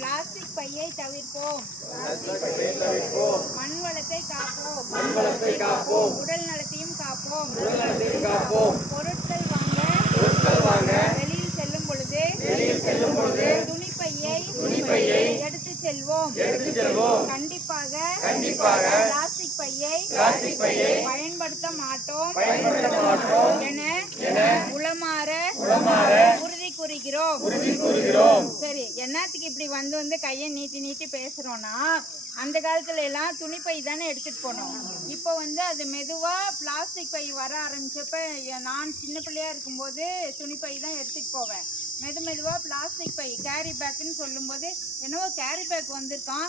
Plastic பையை தவிர்ப்போம். மண் வளத்தை காப்போம். உடல் நலத்தையும் காப்போம். பொருட்கள் வாங்க வெளியில் செல்லும் பொழுது துணிப்பையை எடுத்து செல்வோம். கண்டிப்பாக பிளாஸ்டிக் பையை பயன்படுத்த மாட்டோம் என உளமாற உறுதி கூறுகிறோம். சரி, என்னத்துக்கு இப்படி வந்து கையை நீட்டி பேசுறோம்னா, அந்த காலத்துல எல்லாம் துணிப்பை தானே எடுத்துட்டு போனோம். இப்போ அது மெதுவா பிளாஸ்டிக் பை வர ஆரம்பிச்சப்ப, நான் சின்ன பிள்ளையா இருக்கும்போது துணிப்பை தான் எடுத்துட்டு போவேன். மெதுவா பிளாஸ்டிக் பை கேரி பேக்குன்னு சொல்லும்போது, என்னவோ கேரி பேக் வந்திருக்கான்,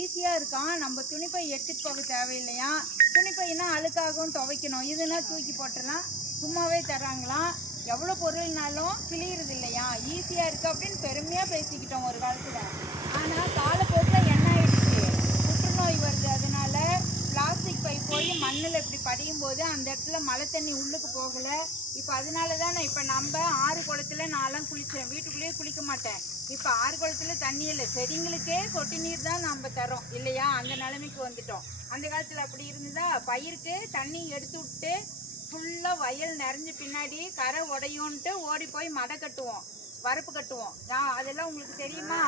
ஈஸியாக இருக்கான், நம்ம துணிப்பை எடுத்துகிட்டு போக தேவையில்லையா, துணிப்பைனா அழுக்காகவும் துவைக்கணும், இதுனா தூக்கி போட்டலாம், சும்மாவே தராங்களாம், எவ்வளோ பொருள்னாலும் கிளியறது இல்லையா, ஈஸியாக இருக்குது அப்படின்னு பெருமையாக பேசிக்கிட்டோம் ஒரு காலத்தில். ஆனால் காலப்போக்கில் என்ன ஆயிடுச்சு, புற்றுநோய் வருது. அதனால பிளாஸ்டிக் பை போய் மண்ணில் இப்படி படியும் போது அந்த இடத்துல மழை தண்ணி உள்ளுக்கு போகலை. இப்போ அதனால தான் இப்போ நம்ம ஆறு குளத்துல நான்லாம் குளிச்சேன், வீட்டுக்குள்ளேயே குளிக்க மாட்டேன். இப்போ ஆறு குளத்துல தண்ணி இல்லை, செடிங்களுக்கே சொட்டு நீர் தான் நம்ம தரோம் இல்லையா, அந்த நிலைமைக்கு வந்துட்டோம். அந்த காலத்தில் அப்படி இருந்ததா, பயிருக்கு தண்ணி எடுத்து விட்டு ஃபுல்லாக வயல் நிறைஞ்ச பின்னாடி கரை உடையோன்ட்டு ஓடி போய் மடை கட்டுவோம், வரப்பு கட்டுவோம். அதெல்லாம் உங்களுக்கு தெரியுமா?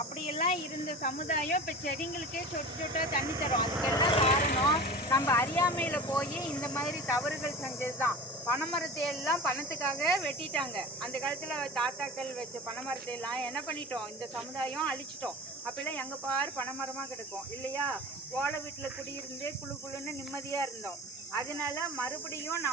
அப்படியெல்லாம் இருந்த சமுதாயம் இப்போ செடிங்களுக்கே சொட்டா தண்ணி தரும். அதுக்கெல்லாம் காரணம் நம்ம அறியாமையில் போய் இந்த மாதிரி தவறுகள் செஞ்சது தான். பனைமரத்தை எல்லாம் பணத்துக்காக வெட்டிட்டாங்க. அந்த காலத்தில் தாத்தாக்கள் வச்ச பனைமரத்தை எல்லாம் என்ன பண்ணிட்டோம், இந்த சமுதாயம் அழிச்சிட்டோம். அப்பெல்லாம் எங்கே பாரு பனைமரமாக கிடக்கும் இல்லையா, ஓலை வீட்டில் குடியிருந்து குழுன்னு நிம்மதியாக இருந்தோம். அதனால மறுபடியும்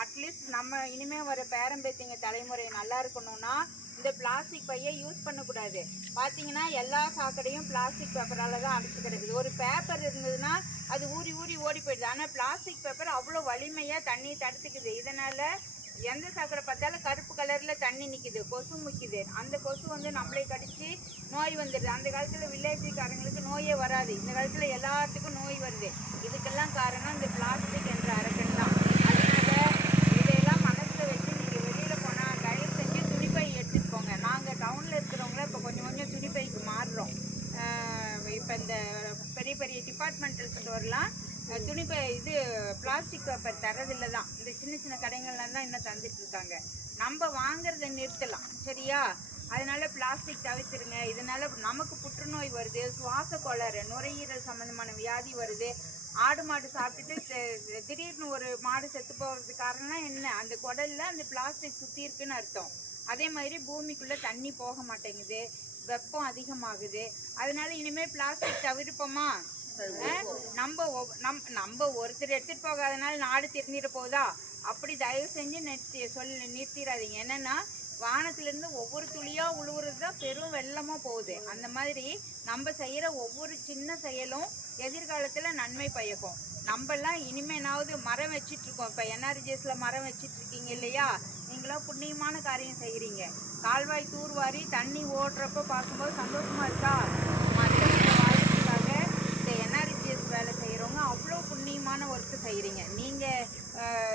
அட்லீஸ்ட் நம்ம இனிமேல் வர பேரம்பேத்திங்க தலைமுறை நல்லா இருக்கணும்னா இந்த பிளாஸ்டிக் பையை யூஸ் பண்ணக்கூடாது. பார்த்தீங்கன்னா எல்லா சாக்கடையும் பிளாஸ்டிக் பேப்பரால் தான் அடைச்சி கிடக்குது. ஒரு பேப்பர் இருந்ததுன்னா அது ஊறி ஓடி போயிடுது. ஆனால் பிளாஸ்டிக் பேப்பர் அவ்வளோ வலிமையாக தண்ணி தடுத்துக்குது. இதனால் எந்த சாக்கடை பார்த்தாலும் கருப்பு கலரில் தண்ணி நிற்கிது, கொசு முக்கிது. அந்த கொசு நம்மளை கடித்து நோய் வந்துடுது. அந்த காலத்தில் வில்லேஜுக்காரங்களுக்கு நோயே வராது, இந்த காலத்தில் எல்லாத்துக்கும் நோய் வருது. இதுக்கெல்லாம் காரணம் இந்த பிளாஸ்டிக் என்ற அரக்கன் தான். அதனால் இதையெல்லாம் மனசில் வச்சு நீங்கள் வெளியில் போனால் தயவு செஞ்சு துணிப்பை எடுத்துகிட்டு போங்க. நாங்கள் டவுனில் இருக்கிறவங்கள இப்போ கொஞ்சம் துணிப்பைக்கு மாறுறோம். இப்போ இந்த பெரிய டிபார்ட்மெண்டல் ஸ்டோர்லாம் துணிப்பை பிளாஸ்டிக் பேப்பர் தரதில்லை தான். இந்த சின்ன கடைகள்லாம் தான் இன்னும் தந்துட்டு இருக்காங்க. நம்ம வாங்குறத நிறுத்தலாம் சரியா. அதனால பிளாஸ்டிக் தவிர்த்துருங்க. இதனால நமக்கு புற்றுநோய் வருது, சுவாச கோளாறு, நுரையீரல் சம்மந்தமான வியாதி வருது. ஆடு மாடு சாப்பிட்டுட்டு திடீர்னு ஒரு மாடு செத்து போகிறதுக்கு காரணம் என்ன, அந்த குடல்ல அந்த பிளாஸ்டிக் சுற்றி இருக்குன்னு அர்த்தம். அதே மாதிரி பூமிக்குள்ளே தண்ணி போக மாட்டேங்குது, வெப்பம் அதிகமாகுது. அதனால இனிமேல் பிளாஸ்டிக் தவிர்ப்போமா? நம்ம ஒருத்தர் எடுத்துட்டு போகாதனால நாடு திருந்திட போதா? அப்படி தயவு செஞ்சு நிறுத்திடாதீங்க. என்னன்னா வானத்திலிருந்து ஒவ்வொரு துளியா உழுவுறது தான் பெரும் வெள்ளமா போகுது. அந்த மாதிரி நம்ம செய்யற ஒவ்வொரு சின்ன செயலும் எதிர்காலத்துல நன்மை பயக்கும். நம்மெல்லாம் இனிமேனாவது மரம் வச்சிட்டு இருக்கோம். இப்போ NRGSல மரம் வச்சிட்டு இருக்கீங்க இல்லையா, நீங்களாம் புண்ணியமான காரியம் செய்கிறீங்க. கால்வாய் தூர்வாரி தண்ணி ஓடுறப்ப பார்க்கும்போது சந்தோஷமா இருக்கா? மற்றவங்க வாழ்க்கைக்காக இந்த NRGS வேலை செய்கிறவங்க அவ்வளோ புண்ணியமான ஒர்க்கு செய்கிறீங்க. நீங்கள்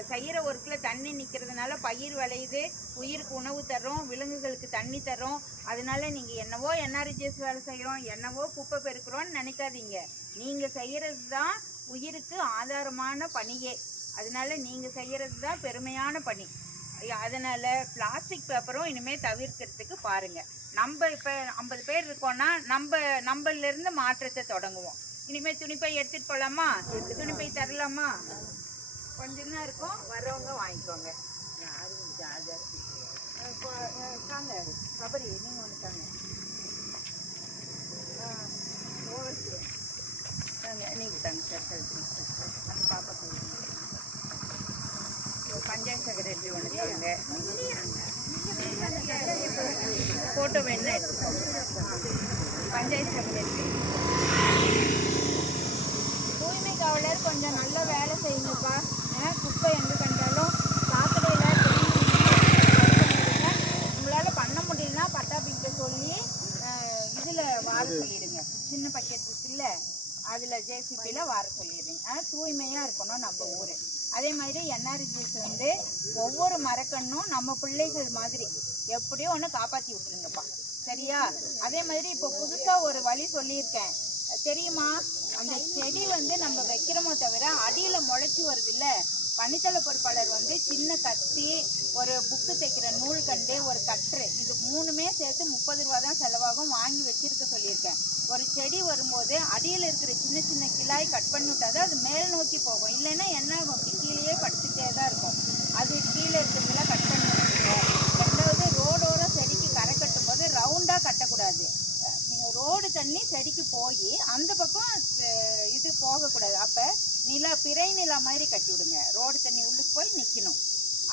செய்கிற ஒர்க்கில் தண்ணி நிற்கிறதுனால பயிர் விளையுது, உயிருக்கு உணவு தர்றோம், விலங்குகளுக்கு தண்ணி தர்றோம். அதனால நீங்கள் என்னவோ NRGS வேலை செய்கிறோம், என்னவோ குப்பை பெருக்கிறோன்னு நினைக்காதீங்க. நீங்கள் செய்கிறது தான் உயிருக்கு ஆதாரமான பணியே. அதனால நீங்கள் செய்கிறது தான் பெருமையான பணி. அதனால் பிளாஸ்டிக் பேப்பரும் இனிமேல் தவிர்க்கிறதுக்கு பாருங்கள். நம்ம இப்போ 50 பேர் இருக்கோன்னா நம்மளிருந்து மாற்றத்தை தொடங்குவோம். இனிமேல் துணிப்பை எடுத்துகிட்டு போகலாமா? துணிப்பை தரலாமா? கொஞ்சம் தான் இருக்கும், வர்றவங்க வாங்கிக்கோங்க. தாங்க கபரி, நீங்கள் ஒன்று தாங்க. தாங்க நீங்கள் தாங்க சார். அந்த பாப்பா பஞ்சாயத்து செக்ரட்டரி ஒன்று தாங்க. ஃபோட்டோ வேணா எடுத்துக்கோங்க. பஞ்சாயத்து செக்ரட்டரி, தூய்மை காவலர் கொஞ்சம் நல்லா வேலை செய்யுங்கப்பா. குப்பை எங்கே கண்டாலும் சாக்கடையில் உங்களால் பண்ண முடியலன்னா பட்டாபிக்கிட்ட சொல்லி இதில் வார சொல்லிடுங்க. சின்ன பக்கெட் இருக்குல்ல, அதில் JCBயில் வார சொல்லிடுங்க. தூய்மையாக இருக்கணும் நம்ம ஊர். அதே மாதிரி NRGS ஒவ்வொரு மரக்கண்ணும் நம்ம பிள்ளைகள் மாதிரி எப்படியோ ஒன்று காப்பாற்றி விட்டுருங்கப்பா. சரியா? அதே மாதிரி இப்போ புதுசா ஒரு வழி சொல்லியிருக்கேன் தெரியுமா? அந்த செடி வந்து நம்ம வைக்கிறோமோ தவிர அடியில முளைச்சி வருது இல்ல, பனித்தலை பொறுப்பாளர் வந்து சின்ன கத்தி, ஒரு புக்கு தைக்கிற நூல் கண்டு, ஒரு கற்று, இது 3மே சேர்த்து 30 ரூபா தான் செலவாகும். வாங்கி வச்சிருக்க சொல்லியிருக்கேன். ஒரு செடி வரும்போது அடியில் இருக்கிற சின்ன சின்ன கிளாய் கட் பண்ணி விட்டாதான் அது மேல் நோக்கி போகும். இல்லைன்னா என்ன ஆகும், அப்படி கீழேயே படுத்துட்டே தான் இருக்கும். அது கீழே இருக்கிறதுலாம் கட் பண்ணி விட்டுருங்க. ரெண்டாவது ரோடோரம் செடிக்கு கரை கட்டும் போது ரவுண்டாக கட்டக்கூடாது. நீங்கள் ரோடு தண்ணி செடிக்கு போய் அந்த பக்கம் இது போகக்கூடாது. அப்போ பிறை நிலா மாதிரி கட்டி விடுங்க. ரோடு தண்ணி உள்ளுக்கு போய் நிற்கணும்.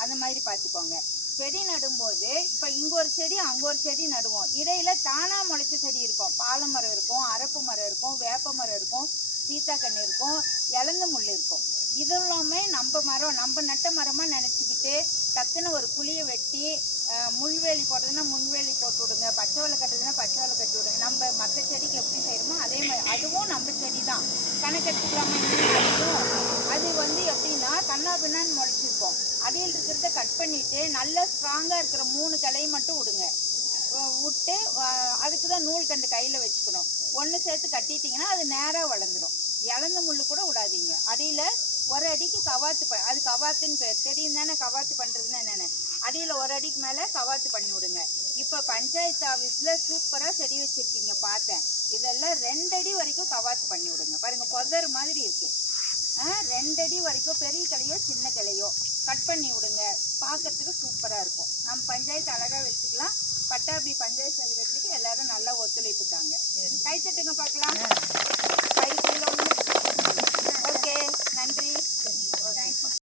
அந்த மாதிரி பார்த்துக்கோங்க. செடி நடும்போது இப்போ இங்கே ஒரு செடி அங்கே ஒரு செடி நடுவோம். இடையில தானாக முளைச்ச செடி இருக்கும். பாலை மரம் இருக்கும், அரப்பு மரம் இருக்கும், வேப்ப மரம் இருக்கும், சீத்தாக்கன்று இருக்கும், இலந்த முள் இருக்கும். இது எல்லாமே நம்ம மரம், நம்ம நட்ட மரமாக நினச்சிக்கிட்டு டக்குன்னு ஒரு குழியை வெட்டி முள்வேலி போடுறதுன்னா முள்வேலி போட்டு விடுங்க, பச்சை வலை கட்டுறதுன்னா பச்சை வலை கட்டி விடுங்க. நம்ம மற்ற செடிக்கு எப்படி செய்யணுமோ அதே மாதிரி அதுவும் நம்ம செடி தான். கணக்கெடுத்துக்கலாமா? அது வந்து எப்படின்னா கண்ணா பின்னான்னு முளைச்சிருக்கோம். அடியில் இருக்கிறத கட் பண்ணிவிட்டு நல்லா ஸ்ட்ராங்காக இருக்கிற 3 கிளையை மட்டும் விடுங்க. விட்டு அதுக்கு தான் நூல் கண்டு கையில் வச்சுக்கணும். ஒன்று சேர்த்து கட்டிட்டிங்கன்னா அது நேராக வளர்ந்துடும். இலந்த முள் கூட விடாதீங்க. அடியில் ஒரு அடிக்கு கவாத்து அது கவாத்துன்னு பேர் தெரியும் தானே? கவாத்து பண்ணுறதுன்னு என்னென்ன, அடியில் ஒரு அடிக்கு மேலே கவாத்து பண்ணி விடுங்க. இப்போ பஞ்சாயத்து ஆஃபீஸில் சூப்பராக செடி வச்சுருக்கீங்க பார்த்தேன். இதெல்லாம் 2 அடி வரைக்கும் கவாத்து பண்ணி விடுங்க. பாருங்கள், புதர் மாதிரி இருக்குது. 2 அடி வரைக்கும் பெரிய கிளையோ சின்ன கிளையோ கட் பண்ணி விடுங்க. பார்க்கறதுக்கு சூப்பராக இருக்கும். நம்ம பஞ்சாயத்து அழகாக வச்சுக்கலாம். பட்டாபி பஞ்சாயத்து செக்ரட்டரிக்கு எல்லாரும் நல்லா ஒத்துழைப்பு தாங்க. கைத்தட்டுங்க பார்க்கலாம்.